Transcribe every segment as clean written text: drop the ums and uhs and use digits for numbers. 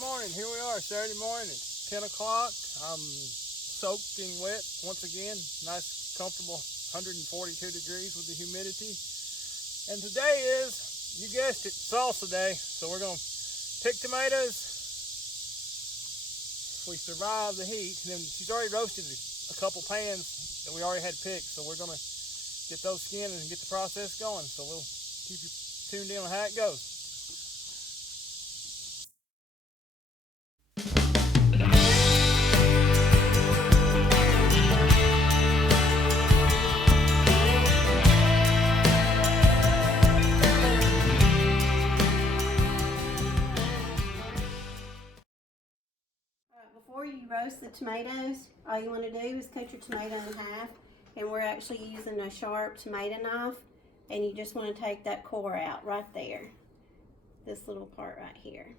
morning. Here we are, Saturday morning. It's 10 o'clock. I'm soaking wet once again. Nice, comfortable 142 degrees with the humidity. And today is, you guessed it, salsa day. So we're going to pick tomatoes. If we survive the heat. And then she's already roasted a couple pans that we already had picked. So we're going to get those skinned and get the process going. So we'll keep you tuned in on how it goes. Before you roast the tomatoes, all you want to do is cut your tomato in half, and we're actually using a sharp tomato knife, and you just want to take that core out right there, this little part right here.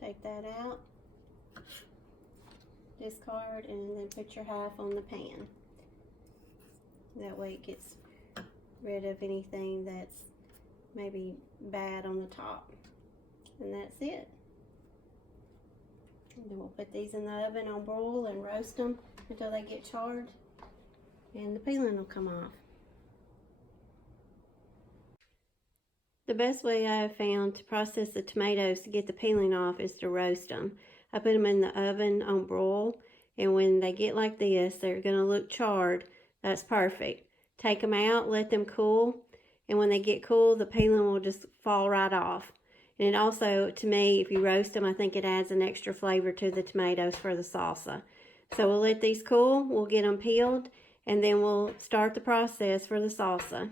Take that out, discard, and then put your half on the pan. That way it gets rid of anything that's maybe bad on the top, and that's it. And then we'll put these in the oven on broil and roast them until they get charred, and the peeling will come off. The best way I have found to process the tomatoes to get the peeling off is to roast them. I put them in the oven on broil, and when they get like this, they're going to look charred. That's perfect. Take them out, let them cool, and when they get cool, the peeling will just fall right off. And it also, to me, if you roast them, I think it adds an extra flavor to the tomatoes for the salsa. So we'll let these cool, we'll get them peeled, and then we'll start the process for the salsa.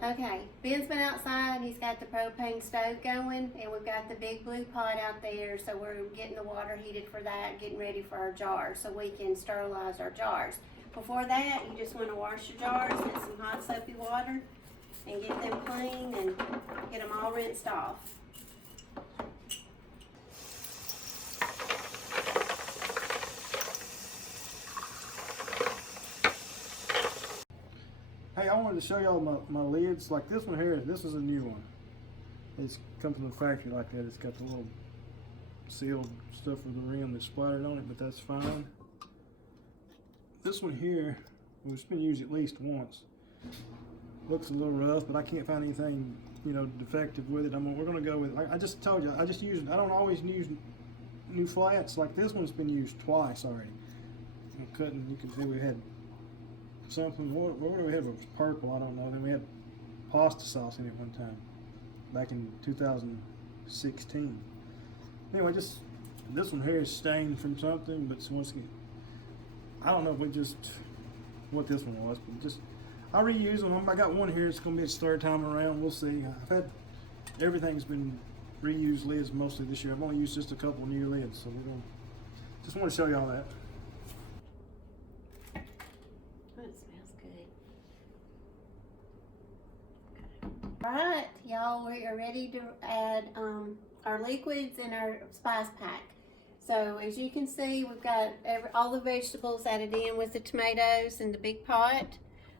Okay, Ben's been outside, he's got the propane stove going, and we've got the big blue pot out there, so we're getting the water heated for that, getting ready for our jars so we can sterilize our jars. Before that, you just want to wash your jars in some hot soapy water and get them clean and get them all rinsed off. Hey, I wanted to show y'all my lids. Like this one here, this is a new one. It's come from the factory like that. It's got the little sealed stuff with the rim that's splattered on it, but that's fine. This one here, well, it's been used at least once. Looks a little rough, but I can't find anything, you know, defective with it. We're gonna go with, I just told you, I don't always use new flats. Like this one's been used twice already. I'm cutting, you can see we had something, what do we have? It was purple, I don't know. Then we had pasta sauce in it one time, back in 2016. Anyway, just, this one here is stained from something, but once again, I don't know what this one was, but just, I reuse them. I got one here, it's gonna be its third time around, we'll see. Everything's been reused lids mostly this year. I've only used just a couple of new lids, so just want to show y'all that. Alright, y'all, we are ready to add our liquids and our spice pack. So as you can see, we've got all the vegetables added in with the tomatoes in the big pot.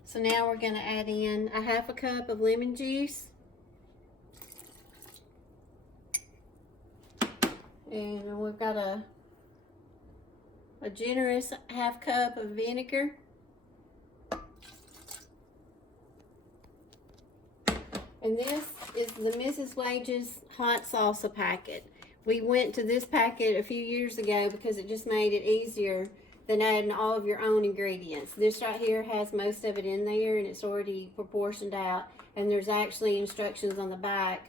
So now we're going to add in a half a cup of lemon juice. And we've got a generous half cup of vinegar. And this is the Mrs. Wage's hot salsa packet. We went to this packet a few years ago because it just made it easier than adding all of your own ingredients. This right here has most of it in there, and it's already proportioned out, and there's actually instructions on the back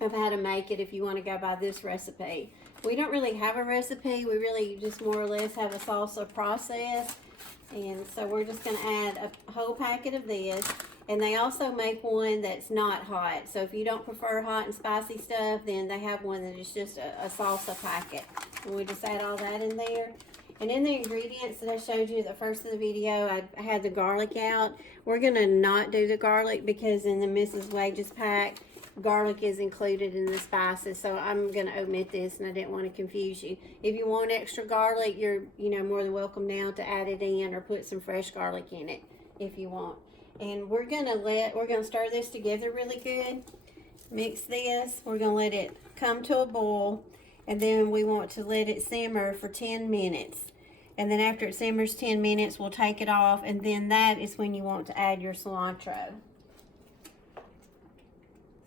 of how to make it if you want to go by this recipe. We don't really have a recipe, we really just more or less have a salsa process. And so we're just going to add a whole packet of this. And they also make one that's not hot. So if you don't prefer hot and spicy stuff, then they have one that is just a salsa packet. And we just add all that in there. And in the ingredients that I showed you at the first of the video, I had the garlic out. We're going to not do the garlic because in the Mrs. Wages pack, garlic is included in the spices, so I'm going to omit this, and I didn't want to confuse you. If you want extra garlic, you're more than welcome now to add it in or put some fresh garlic in it if you want. And we're going to stir this together really good. Mix this. We're going to let it come to a boil, and then we want to let it simmer for 10 minutes. And then after it simmers 10 minutes, we'll take it off, and then that is when you want to add your cilantro.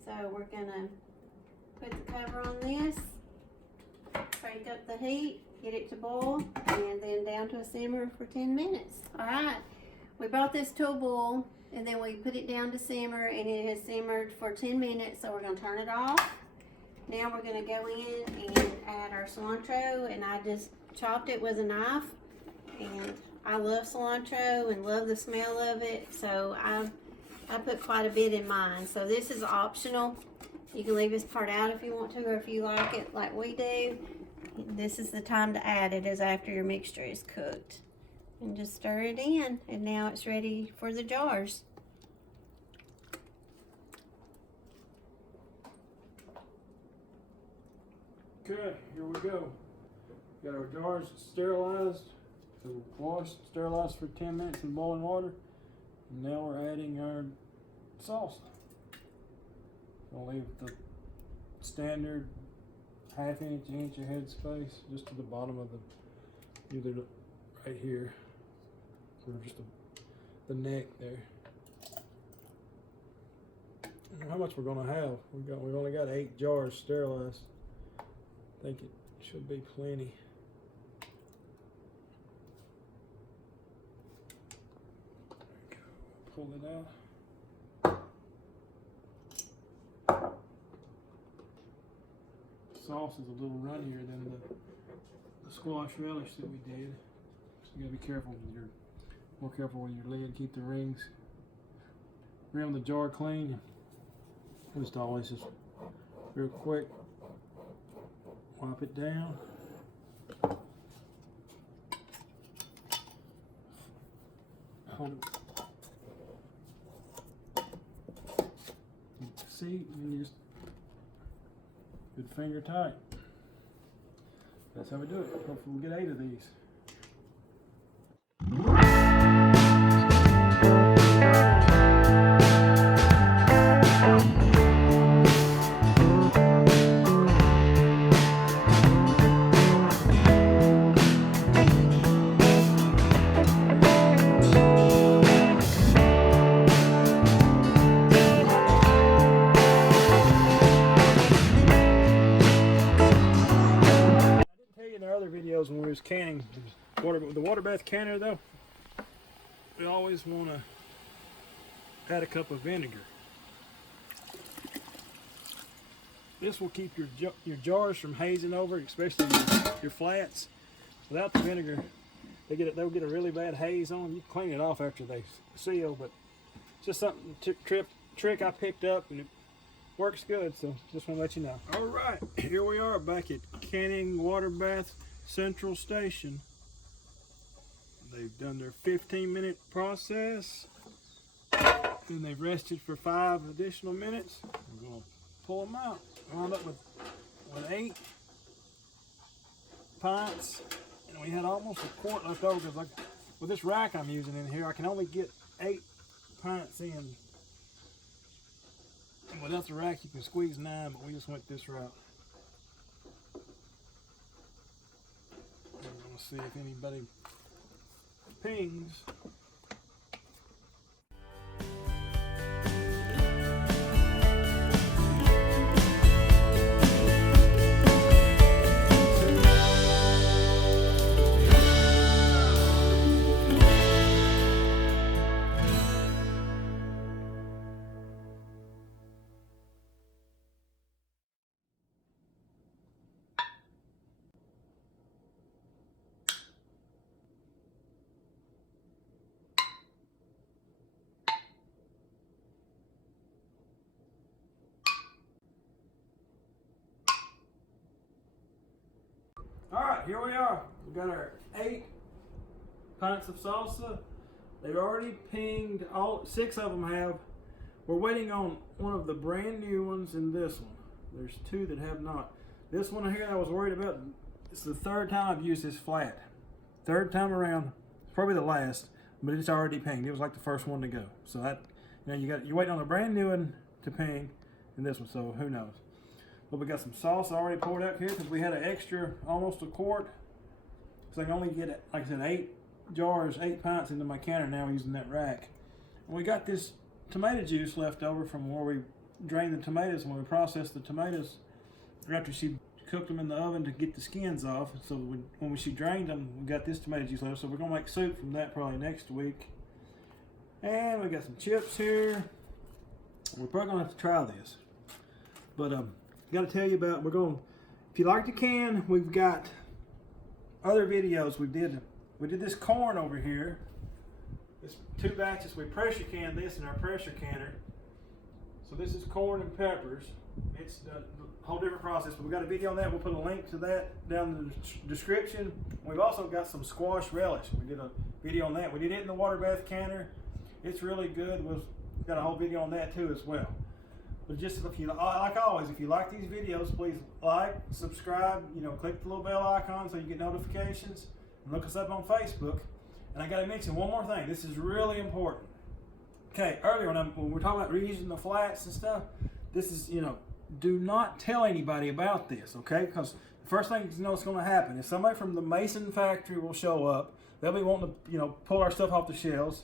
So we're gonna put the cover on this, crank up the heat, get it to boil, and then down to a simmer for 10 minutes. All right, we brought this to a boil, and then we put it down to simmer, and it has simmered for 10 minutes, so we're gonna turn it off. Now we're gonna go in and add our cilantro, and I just chopped it with a knife, and I love cilantro and love the smell of it, so I put quite a bit in mine. So this is optional. You can leave this part out if you want to, or if you like it like we do. This is the time to add it, is after your mixture is cooked. And just stir it in, and now it's ready for the jars. Okay, here we go. Got our jars sterilized, so washed, sterilized for 10 minutes in boiling water. And now we're adding our salsa. We'll leave the standard ½ inch of head space just to the bottom of either right here or just the neck there. I don't know how much we're gonna have. We've only got 8 jars sterilized. I think it should be plenty. Pull it out. Sauce is a little runnier than the squash relish that we did. So you gotta be careful with more careful with your lid. Keep the rings, rim the jar clean. Just always just real quick, wipe it down. Hold it. Seat, and you just good finger tight. That's how we do it. Hopefully we'll get 8 of these. When we was canning the water bath canner, though, we always want to add a cup of vinegar. This will keep your jars from hazing over, especially your flats. Without the vinegar, they'll get a really bad haze on them. You can clean it off after they seal, but it's just something trick I picked up, and it works good. So just want to let you know. All right, here we are back at Canning Water Bath Central Station. They've done their 15-minute process, then they've rested for 5 additional minutes. We're going to pull them out. Wound up with 8 pints, and we had almost a quart left over because, like, with this rack I'm using in here, I can only get 8 pints in. And without the rack, you can squeeze 9, but we just went this route. See if anybody pings. here we are. We got our 8 pints of salsa. They've already pinged, all 6 of them have. We're waiting on one of the brand new ones and this one. There's 2 that have not. This one here I was worried about. It's the 3rd time I've used this flat. 3rd time around, probably the last, but it's already pinged. It was like the first one to go. So that, you're waiting on a brand new one to ping and this one, so who knows. But we got some salsa already poured out here because we had an extra, almost a quart. So I can only get, like I said, 8 jars, 8 pints into my canner now using that rack. And we got this tomato juice left over from where we drained the tomatoes when we processed the tomatoes after she cooked them in the oven to get the skins off. So when she drained them, we got this tomato juice left. So we're gonna make soup from that probably next week. And we got some chips here. We're probably gonna have to try this. But got to tell you about, if you like the can, we've got other videos. We did this corn over here. It's 2 batches. We pressure canned this in our pressure canner. So this is corn and peppers. It's a whole different process, but we got a video on that. We'll put a link to that down in the description. We've also got some squash relish. We did a video on that. We did it in the water bath canner. It's really good. We've got a whole video on that too as well. But just if you, like always, if you like these videos, please like, subscribe, click the little bell icon so you get notifications, and look us up on Facebook. And I got to mention one more thing. This is really important. Okay, earlier when we're talking about reusing the flats and stuff, this is, do not tell anybody about this, okay? Because the first thing you know what's going to happen is somebody from the Mason factory will show up. They'll be wanting to, pull our stuff off the shelves.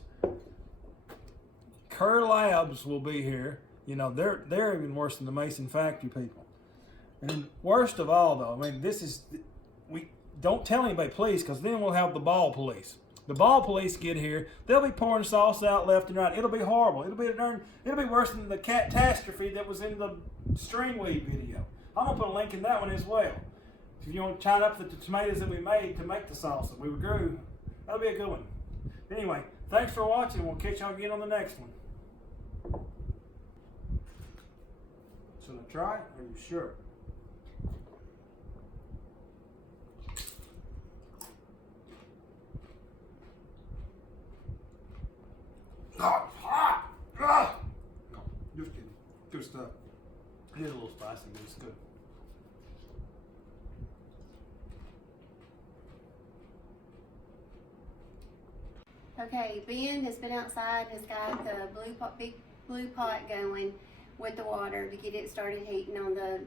Kerr Labs will be here. They're even worse than the Mason factory people. And worst of all, though, we don't tell anybody, please, because then we'll have the ball police. The ball police get here, they'll be pouring salsa out left and right. It'll be horrible. It'll be worse than the Catasthrophe that was in the stringweed video. I'm gonna put a link in that one as well. If you want to chime up the tomatoes that we made to make the salsa we grew, that'll be a good one. Anyway, thanks for watching. We'll catch y'all again on the next one. Should I try it? Are you sure? Oh, hot! Ah! No, just kidding. Good stuff. It is a little spicy, but it's good. Okay, Ben has been outside, has got the big blue pot going with the water to get it started heating on the